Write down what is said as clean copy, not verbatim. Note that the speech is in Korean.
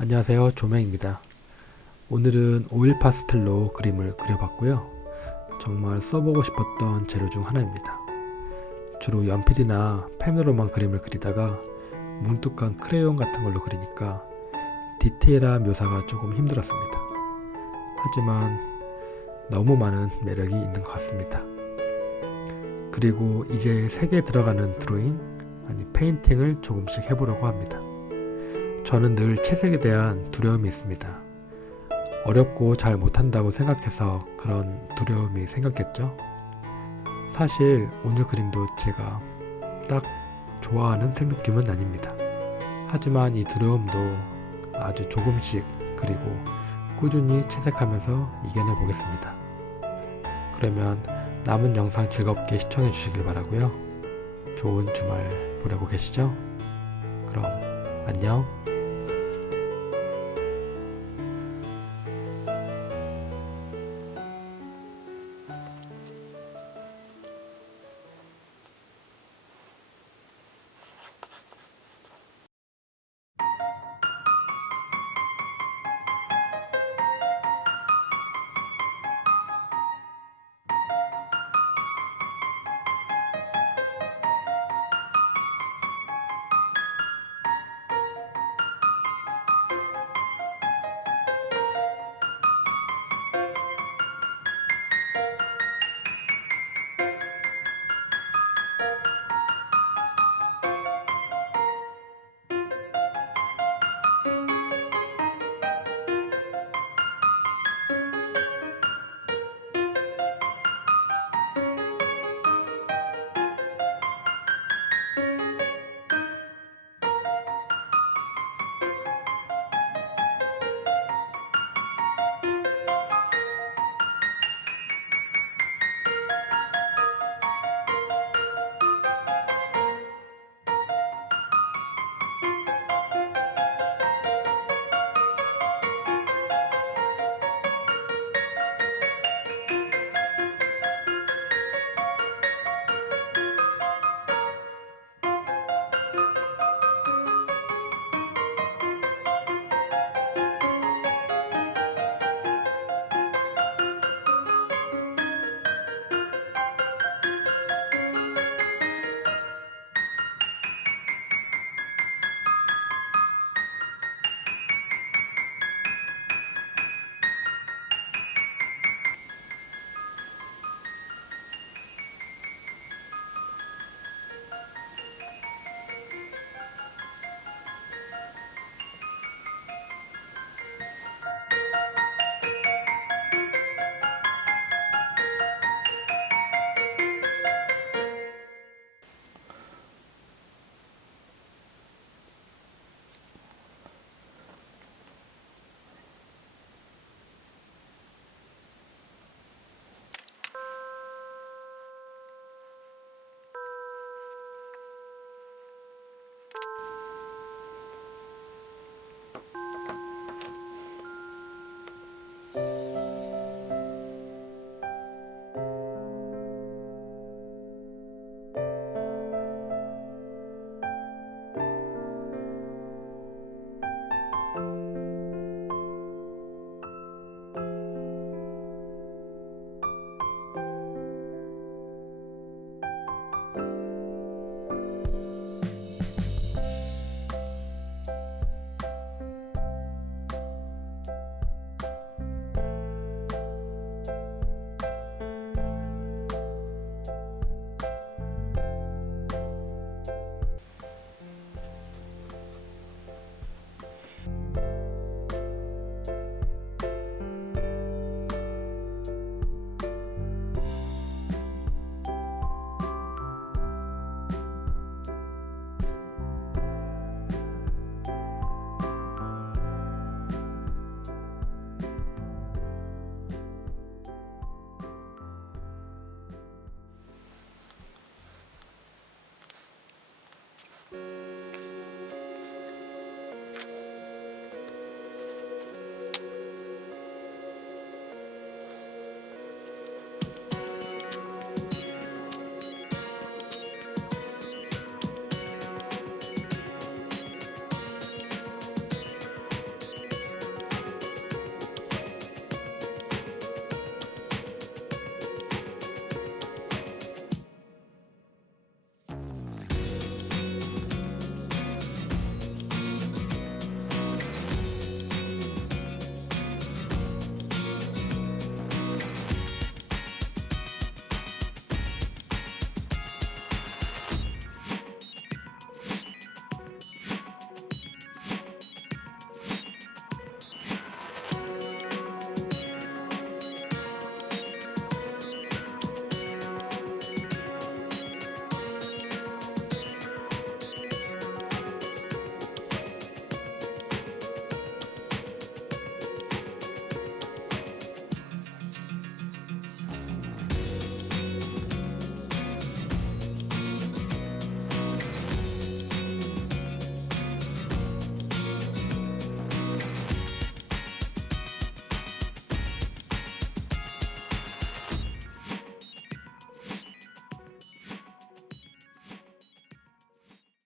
안녕하세요, 조명입니다. 오늘은 오일 파스텔로 그림을 그려봤고요. 정말 써보고 싶었던 재료 중 하나입니다. 주로 연필이나 펜으로만 그림을 그리다가 뭉툭한 크레용 같은 걸로 그리니까 디테일한 묘사가 조금 힘들었습니다. 하지만 너무 많은 매력이 있는 것 같습니다. 그리고 이제 색에 들어가는 드로잉, 페인팅을 조금씩 해보려고 합니다. 저는 늘 채색에 대한 두려움이 있습니다. 어렵고 잘 못한다고 생각해서 그런 두려움이 생겼겠죠? 사실 오늘 그림도 제가 딱 좋아하는 색 느낌은 아닙니다. 하지만 이 두려움도 아주 조금씩 그리고 꾸준히 채색하면서 이겨내 보겠습니다. 그러면 남은 영상 즐겁게 시청해 주시길 바라고요. 좋은 주말 보내고 계시죠? 그럼 안녕.